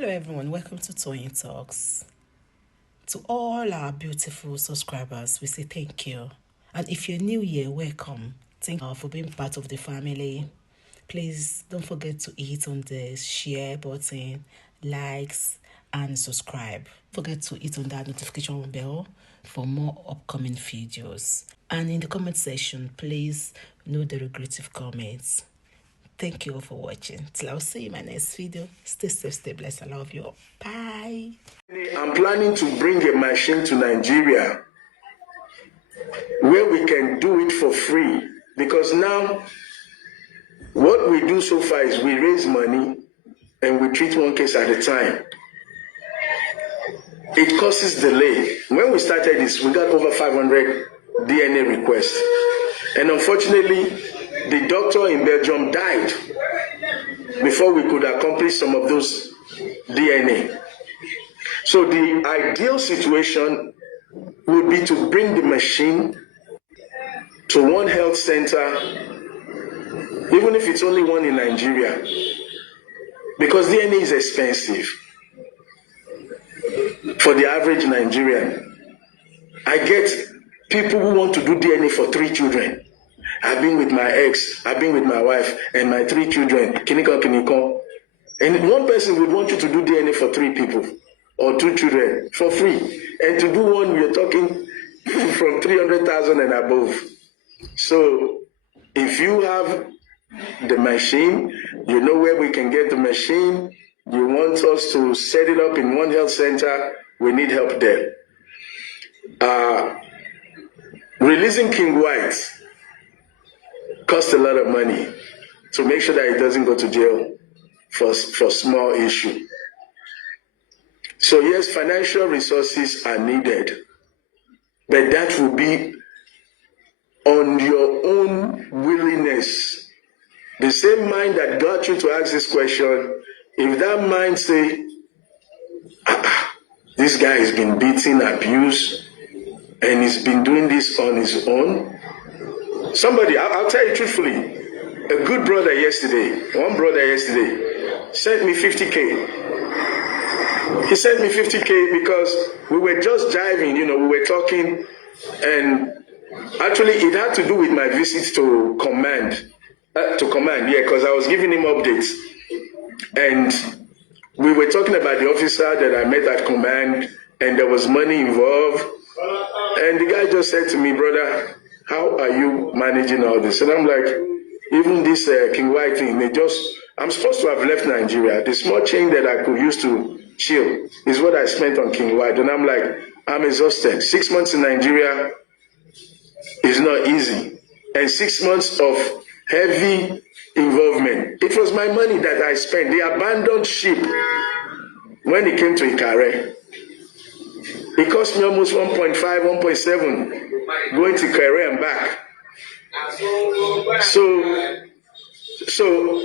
Hello everyone, welcome to Toyeen Talks. To all our beautiful subscribers, we say thank you. And if you're new here, welcome. Thank you for being part of the family. Please don't forget to hit on the share button, likes, and subscribe. Don't forget to hit on that notification bell for more upcoming videos. And in the comment section, please no derogatory comments. Thank you all for watching. Till I'll see you in my next video. Stay safe, stay blessed. I love you all. Bye. I'm planning to bring a machine to Nigeria where we can do it for free. Because now, what we do so far is we raise money and we treat one case at a time. It causes delay. When we started this, we got over 500 DNA requests. And unfortunately, the doctor in Belgium died before we could accomplish some of those DNA. So the ideal situation would be to bring the machine to one health center, even if it's only one in Nigeria, because DNA is expensive for the average Nigerian. I get people who want to do DNA for 3 children. I've been with my ex, I've been with my wife, and my 3 children, kinikon. And one person would want you to do DNA for 3 people or 2 children for free. And to do one, we're talking from 300,000 and above. So if you have the machine, you know where we can get the machine, you want us to set it up in one health center, we need help there. Releasing King White costs a lot of money to make sure that he doesn't go to jail for small issue. So yes, financial resources are needed, but that will be on your own willingness. The same mind that got you to ask this question, if that mind say, this guy has been beaten, abused, and he's been doing this on his own. Somebody, I'll tell you truthfully, a good brother yesterday, one brother yesterday, sent me 50K. He sent me 50K because we were just jiving, we were talking, and actually it had to do with my visit to command, because I was giving him updates. And we were talking about the officer that I met at command, and there was money involved. And the guy just said to me, brother, how are you managing all this? And I'm like, even this King White thing, I'm supposed to have left Nigeria. The small change that I could use to chill is what I spent on King White. And I'm like, I'm exhausted. 6 months in Nigeria is not easy. And 6 months of heavy involvement. It was my money that I spent. The abandoned ship, when it came to Ikare, it cost me almost 1.5, 1.7 going to Ikare and back. So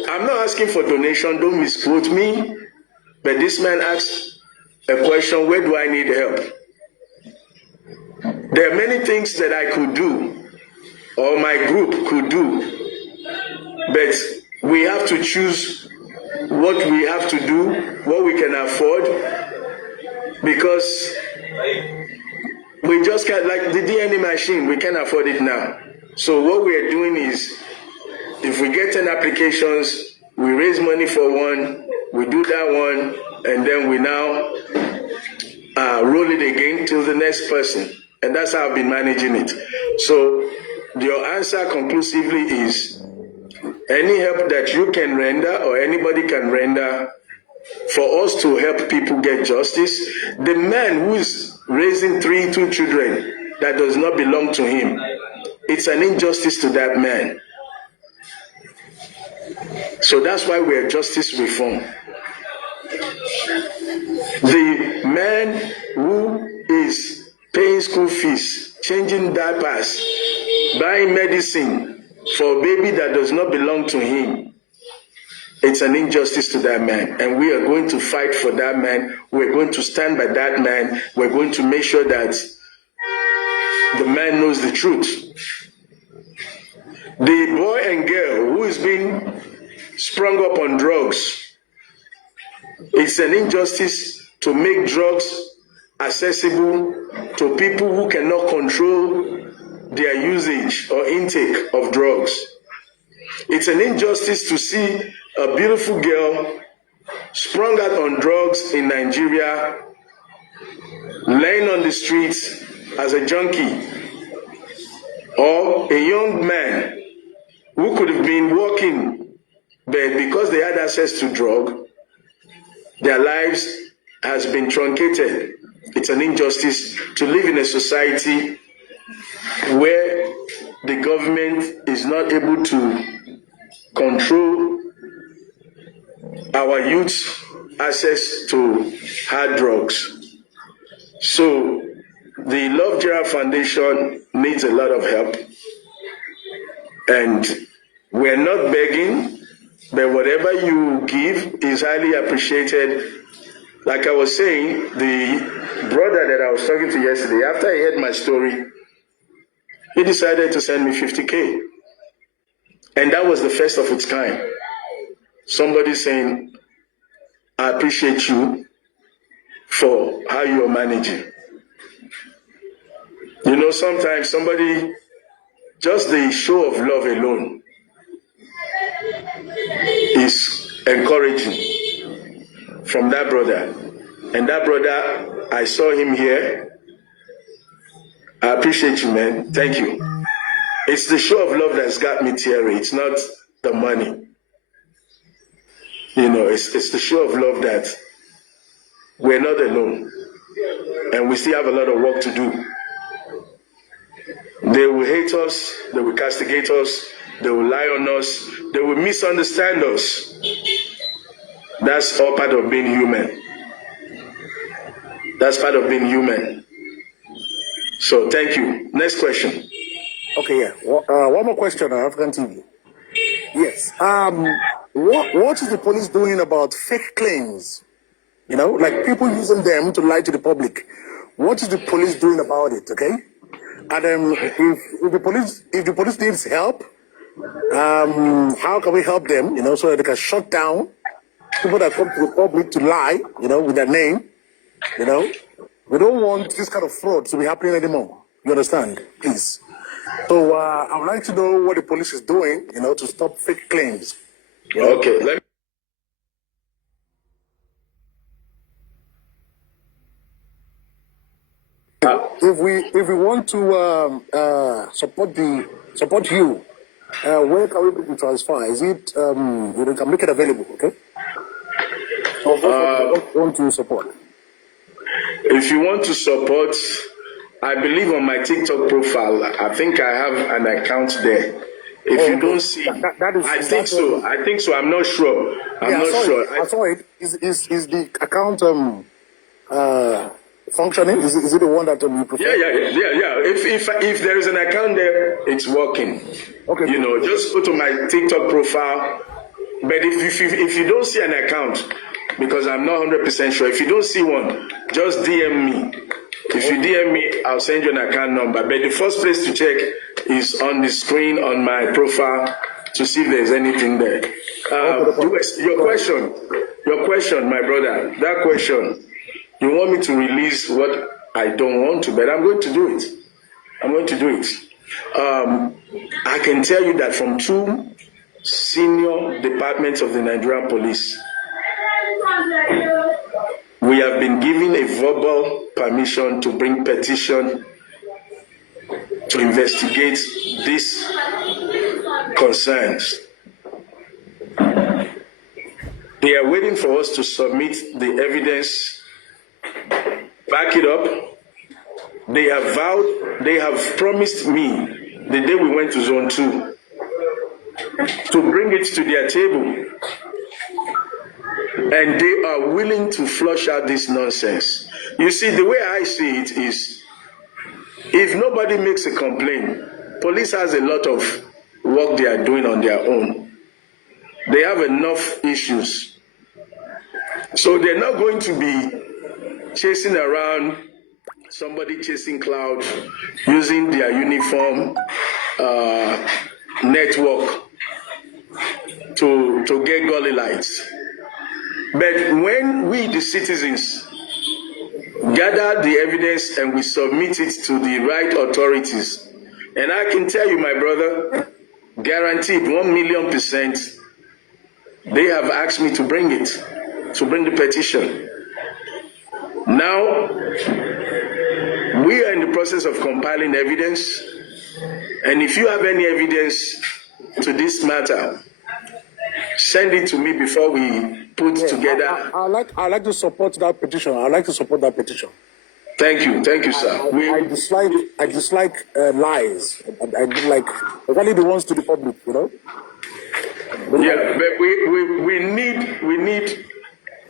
I'm not asking for donation, don't misquote me, but this man asked a question, where do I need help? There are many things that I could do, or my group could do, but we have to choose what we have to do, what we can afford, because we just can't, like the DNA machine, we can't afford it now. So what we are doing is, if we get 10 applications, we raise money for one, we do that one, and then we now roll it again till the next person. And that's how I've been managing it. So your answer conclusively is, any help that you can render or anybody can render for us to help people get justice. The man who is raising 2 children that does not belong to him, it's an injustice to that man. So that's why we are justice reform. The man who is paying school fees, changing diapers, buying medicine for a baby that does not belong to him, it's an injustice to that man. And we are going to fight for that man. We're going to stand by that man. We're going to make sure that the man knows the truth. The boy and girl who is being sprung up on drugs, It's an injustice to make drugs accessible to people who cannot control their usage or intake of drugs. It's an injustice to see a beautiful girl sprung out on drugs in Nigeria, laying on the streets as a junkie, or a young man who could have been walking, but because they had access to drug, their lives has been truncated. It's an injustice to live in a society where the government is not able to control our youth's access to hard drugs. So the Love Gerald Foundation needs a lot of help, and we're not begging, but whatever you give is highly appreciated. Like I was saying, the brother that I was talking to yesterday, after he heard my story, he decided to send me 50K. And that was the first of its kind. Somebody saying, I appreciate you for how you're managing. You know, sometimes somebody, just the show of love alone is encouraging from that brother. And that brother, I saw him here. I appreciate you, man. Thank you. It's the show of love that's got me teary. It's not the money. You know, it's the show of love that we're not alone. And we still have a lot of work to do. They will hate us. They will castigate us. They will lie on us. They will misunderstand us. That's all part of being human. That's part of being human. So thank you. Next question. Okay, yeah. One more question on African TV. Yes. What is the police doing about fake claims? You know, like people using them to lie to the public. What is the police doing about it? Okay. And if the police needs help, how can we help them? You know, so that they can shut down people that come to the public to lie. You know, with their name. You know, we don't want this kind of fraud to be happening anymore. You understand? Please. So I would like to know what the police is doing, you know, to stop fake claims. You know? Okay. If we want to support you, where can we make the transfer? Is it we can make it available? Okay. So want to support. If you want to support, I believe on my TikTok profile, I think I have an account there. If you don't see, I think so. I think so. I'm not sure. I'm not sure. I saw it. Is the account functioning? Is it the one that you prefer? Yeah. If there is an account there, it's working. Okay. You know, just go to my TikTok profile. But if you don't see an account, because I'm not 100% sure, if you don't see one, just DM me. If you DM me, I'll send you an account number. But the first place to check is on the screen on my profile to see if there's anything there. Your question, my brother, that question, you want me to release what I don't want to, but I'm going to do it. I can tell you that from 2 senior departments of the Nigerian police, we have been given a verbal permission to bring petition to investigate these concerns. They are waiting for us to submit the evidence, back it up. They have promised me the day we went to Zone 2 to bring it to their table. And they are willing to flush out this nonsense. You see, the way I see it is, if nobody makes a complaint, police has a lot of work they are doing on their own. They have enough issues. So they're not going to be chasing around somebody chasing cloud using their uniform network to get gully lights. But when we, the citizens, gather the evidence and we submit it to the right authorities, and I can tell you, my brother, guaranteed 1,000,000%, they have asked me to bring the petition. Now, we are in the process of compiling evidence, and if you have any evidence to this matter, send it to me before we put together. I like to support that petition. I like to support that petition. Thank you, sir. I dislike lies. I do like only the ones to the public, you know. Yeah, but we need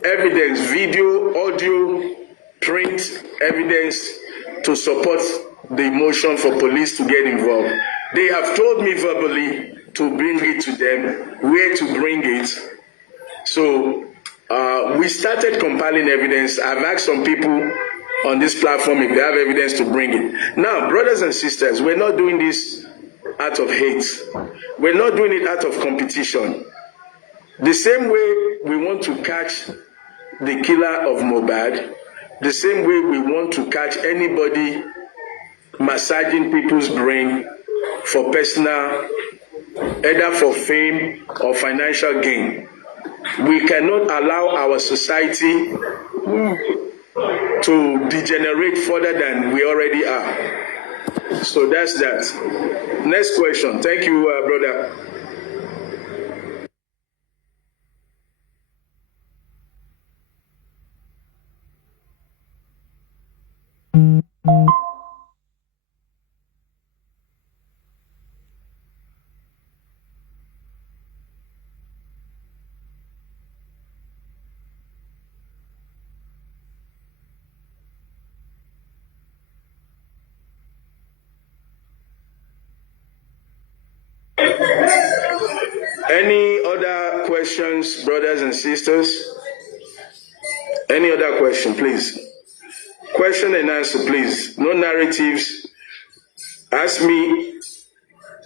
evidence, video, audio, print evidence to support the motion for police to get involved. They have told me verbally to bring it to them, where to bring it. So we started compiling evidence. I've asked some people on this platform if they have evidence to bring it. Now, brothers and sisters, we're not doing this out of hate. We're not doing it out of competition. The same way we want to catch the killer of Mohbad, the same way we want to catch anybody massaging people's brain for personal, either for fame or financial gain. We cannot allow our society to degenerate further than we already are. So that's that. Next question. Thank you, brother. Any other questions, brothers and sisters? Any other question, please? Question and answer, please. No narratives. Ask me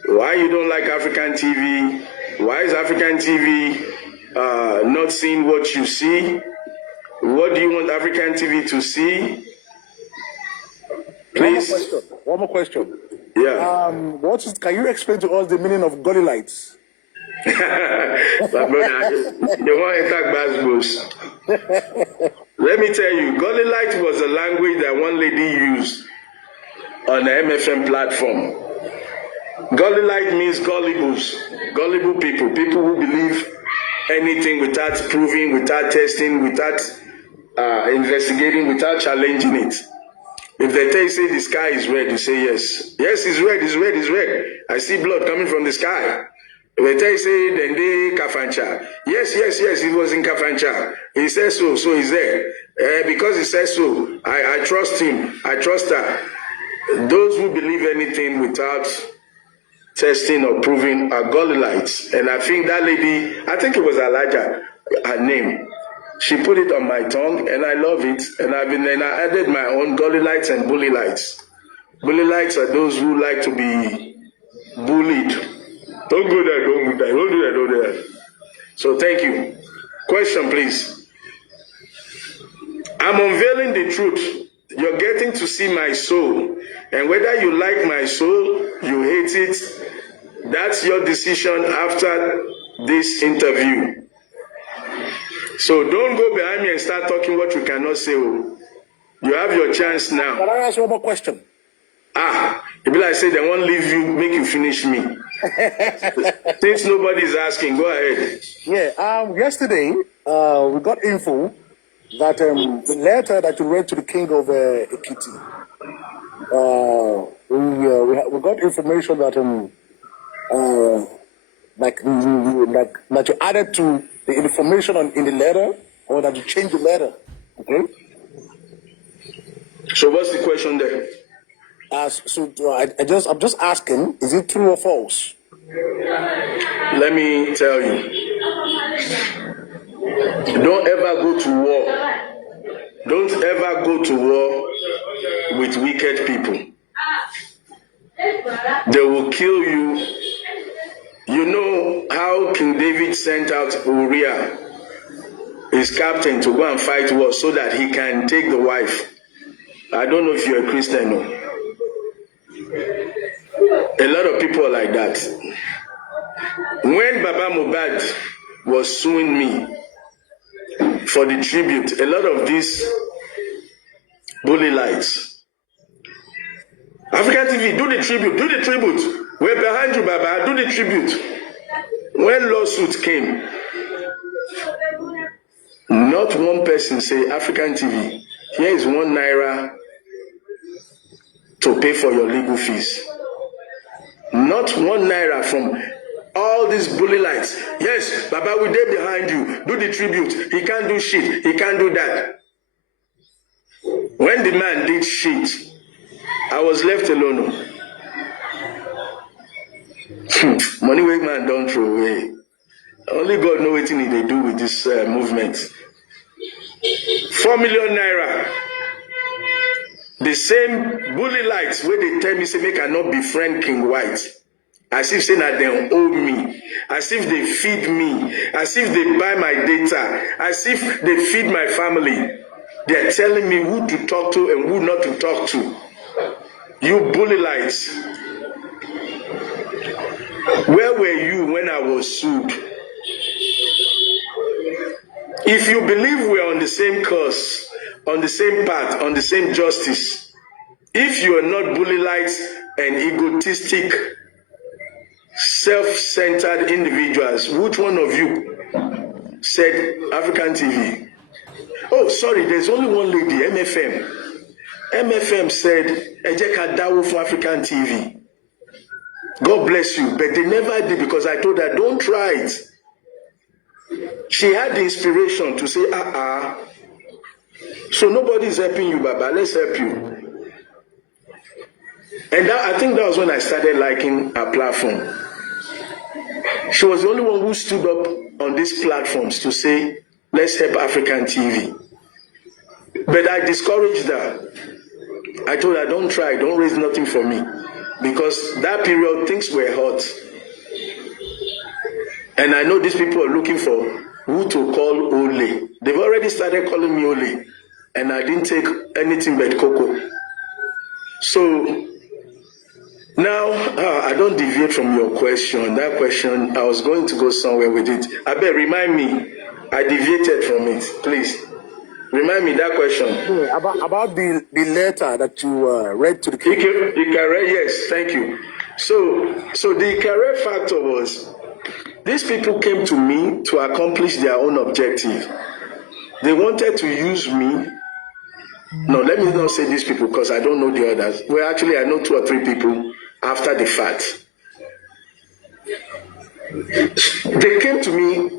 why you don't like African TV. Why is African TV not seeing what you see? What do you want African TV to see? Please. One more question. Yeah. Can you explain to us the meaning of gully lights? My brother, you want to attack Basbos. Let me tell you, gully light was a language that one lady used on the MFM platform. Gully light means gullibles, gullible people, people who believe anything without proving, without testing, without investigating, without challenging it. If they tell you, say the sky is red, you say yes. Yes, it's red, it's red, it's red. I see blood coming from the sky. If they tell you, say, then they Kafancha. Yes, it was in Kafancha. He says so, so he's there. Because he says so, I trust him, I trust her. Those who believe anything without testing or proving are Gullites. And I think that lady, I think it was Elijah, her name. She put it on my tongue, and I love it. And I added my own Gullites and Bullites. Bullites are those who like to be bullied. Don't go there, don't go there, don't do that, don't do that. So thank you. Question, please. I'm unveiling the truth. You're getting to see my soul. And whether you like my soul, you hate it, that's your decision after this interview. So don't go behind me and start talking what you cannot say. You have your chance now. Can I ask one more question? It be like say they won't leave you, make you finish me. Since nobody's asking, go ahead. Yeah. Yesterday, we got info that the letter that you read to the king of Ekiti. We got information that that you added to the information in the letter, or that you changed the letter. Okay. So what's the question there? I'm just asking, is it true or false? Let me tell you. Don't ever go to war. Don't ever go to war with wicked people. They will kill you. You know how King David sent out Uriah his captain to go and fight war so that he can take the wife. I don't know if you're a Christian. No. A lot of people are like that. When Baba Mohbad was suing me for the tribute, a lot of these bully lights. African TV, do the tribute, do the tribute. We're behind you, Baba, do the tribute. When lawsuit came, not one person say, African TV, here is ₦1 to pay for your legal fees. Not ₦1 from all these bully lights. Yes, Baba, we're there behind you. Do the tribute. He can't do shit. He can't do that. When the man did shit, I was left alone. Money way man don't throw away. Only God knows what they do with this movement. 4 million naira. The same bully lights where they tell me say make I not befriend King White. As if saying that they owe me. As if they feed me. As if they buy my data. As if they feed my family. They're telling me who to talk to and who not to talk to. You bully lights. Where were you when I was sued? If you believe we're on the same course, on the same path, on the same justice, if you are not bully lights and egotistic, self-centered individuals, which one of you said African TV? Oh, sorry, there's only one lady, MFM. MFM said, Ejeka Dawo for African TV. God bless you. But they never did because I told her, don't try it. She had the inspiration to say, so nobody is helping you, Baba. Let's help you. And I think that was when I started liking her platform. She was the only one who stood up on these platforms to say, let's help African TV. But I discouraged her. I told her, don't try, don't raise nothing for me. Because that period, things were hot. And I know these people are looking for who to call Ole. They've already started calling me Ole. And I didn't take anything but Coco. So now, I don't deviate from your question. That question, I was going to go somewhere with it. I bet, remind me. I deviated from it, please. Remind me that question. About the letter that you read to the king. Yes, thank you. So the career factor was, these people came to me to accomplish their own objective. They wanted to use me. No, let me not say these people because I don't know the others. Well, actually, I know 2 or 3 people after the fact. They came to me,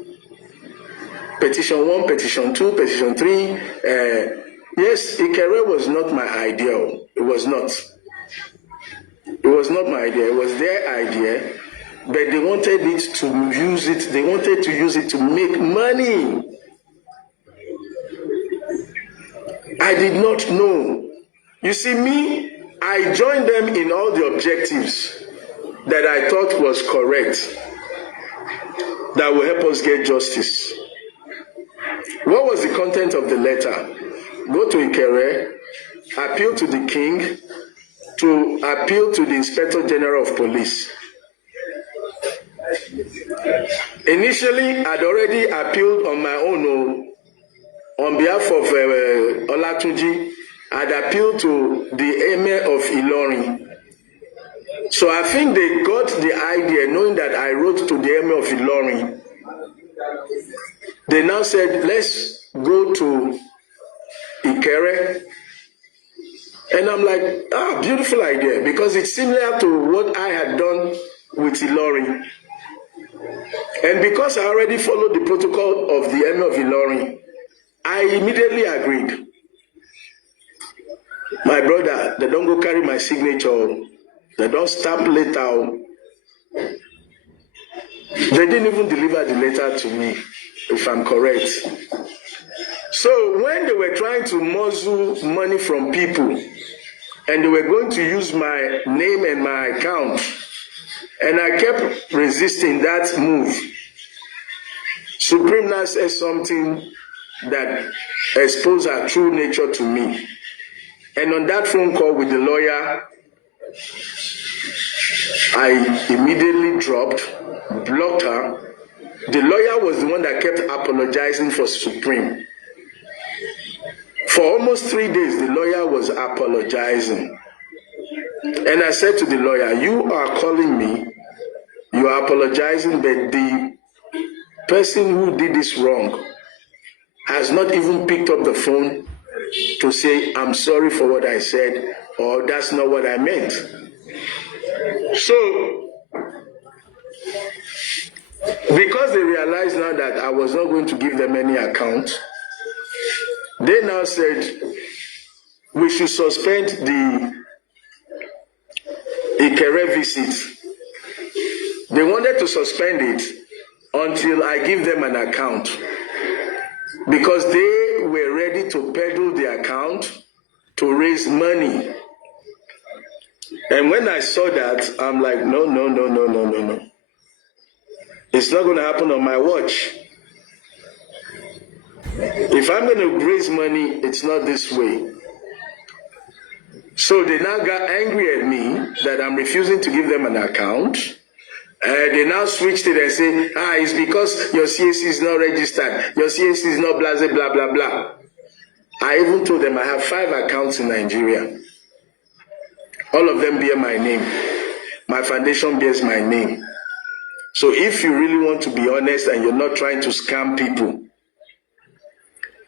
petition 1, petition 2, petition 3. Yes, Ikere was not my idea. It was not. It was not my idea. It was their idea. But they wanted it to use it. They wanted to use it to make money. I did not know. You see, me, I joined them in all the objectives that I thought was correct, that will help us get justice. What was the content of the letter? Go to Ikere, appeal to the king, to appeal to the Inspector General of Police. Initially, I'd already appealed on my own, on behalf of Olatunji. I'd appealed to the Emir of Ilorin. So I think they got the idea, knowing that I wrote to the Emir of Ilorin. They now said, let's go to Ikere. And I'm like, beautiful idea, because it's similar to what I had done with Ilorin. And because I already followed the protocol of the Emir of Ilorin, I immediately agreed. My brother, they don't go carry my signature. They don't stamp letter. They didn't even deliver the letter to me, if I'm correct. So when they were trying to muzzle money from people, and they were going to use my name and my account, and I kept resisting that move, Supreme now said something that exposed her true nature to me. And on that phone call with the lawyer, I immediately dropped, blocked her. The lawyer was the one that kept apologizing for Supreme. For almost 3 days, the lawyer was apologizing. And I said to the lawyer, you are calling me, you are apologizing, but the person who did this wrong has not even picked up the phone to say, I'm sorry for what I said, or that's not what I meant. So, because they realized now that I was not going to give them any account, they now said we should suspend the Ikere visit. They wanted to suspend it until I give them an account, because they were ready to peddle the account to raise money. And when I saw that, I'm like, no. It's not going to happen on my watch. If I'm going to raise money, it's not this way. So they now got angry at me that I'm refusing to give them an account. They now switched it and say, it's because your CAC is not registered. Your CAC is not blah, blah, blah. I even told them I have 5 accounts in Nigeria. All of them bear my name. My foundation bears my name. So if you really want to be honest and you're not trying to scam people,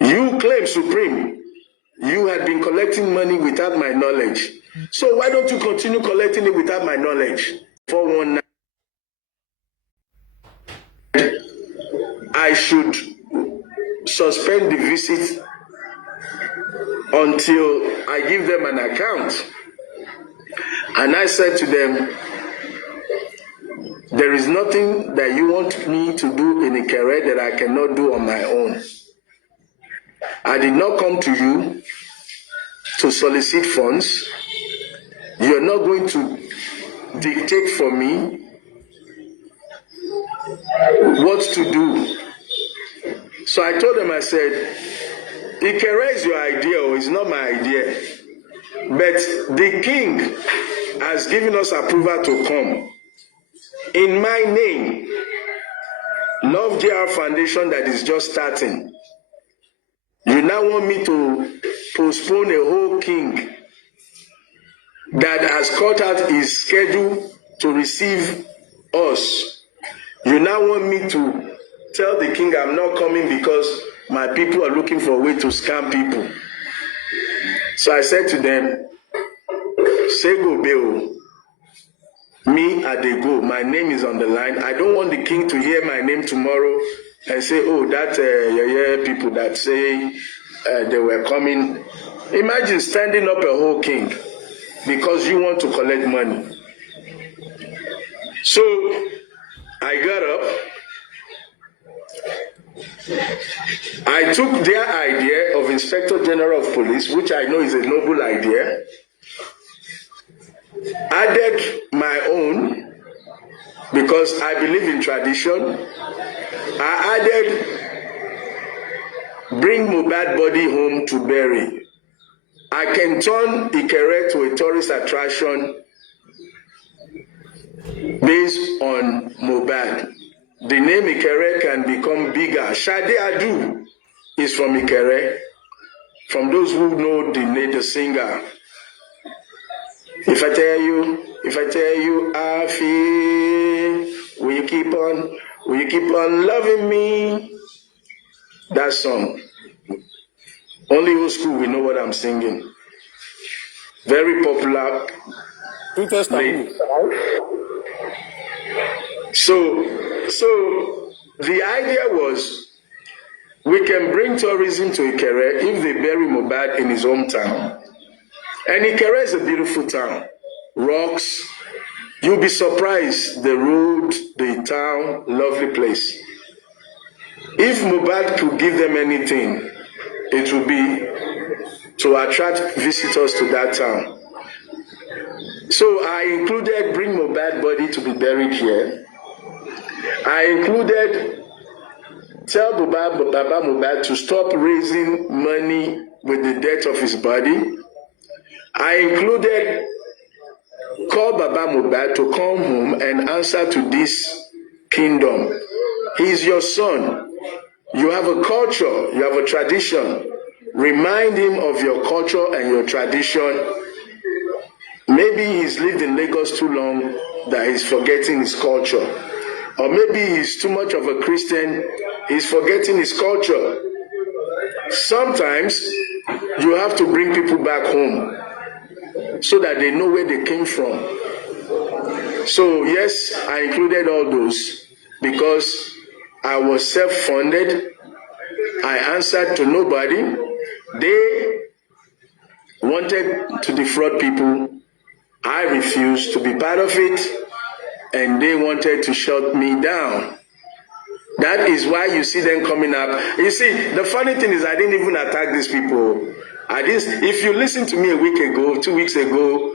you claim Supreme, you had been collecting money without my knowledge. So why don't you continue collecting it without my knowledge? 419. I should suspend the visit until I give them an account. And I said to them, there is nothing that you want me to do in Ikere that I cannot do on my own. I did not come to you to solicit funds. You're not going to dictate for me what to do. So I told them, I said, Ikere is your idea, or it's not my idea. But the king has given us approval to come. In my name, Love JR Foundation that is just starting. You now want me to postpone a whole king that has cut out his schedule to receive us. You now want me to tell the king I'm not coming because my people are looking for a way to scam people. So I said to them, say go Beo. Me at the go. My name is on the line. I don't want the king to hear my name tomorrow and say, oh, that people that say they were coming. Imagine standing up a whole king because you want to collect money. So I got up. I took their idea of Inspector General of Police, which I know is a noble idea, added my own, because I believe in tradition. I added bring Mohbad body home to bury. I can turn Ikere to a tourist attraction based on Mohbad. The name Ikere can become bigger. Shade Adu is from Ikere. From those who know the singer. If I tell you, Afi, will you keep on loving me? That song. Only old school we know what I'm singing. Very popular. So the idea was we can bring tourism to Ikere if they bury Mohbad in his hometown. And Ikere is a beautiful town. Rocks. You'll be surprised. The road, the town, lovely place. If Mohbad could give them anything, it would be to attract visitors to that town. So I included bring Mohbad body to be buried here. I included tell Baba Mohbad to stop raising money with the death of his body. I included call Baba Mohbad to come home and answer to this kingdom. He is your son. You have a culture, you have a tradition. Remind him of your culture and your tradition. Maybe he's lived in Lagos too long that he's forgetting his culture. Or maybe he's too much of a Christian, he's forgetting his culture. Sometimes you have to bring people back home so that they know where they came from. So yes, I included all those because I was self-funded. I answered to nobody. They wanted to defraud people. I refused to be part of it, and they wanted to shut me down. That is why you see them coming up. You see, the funny thing is I didn't even attack these people. If you listen to me a week ago, 2 weeks ago,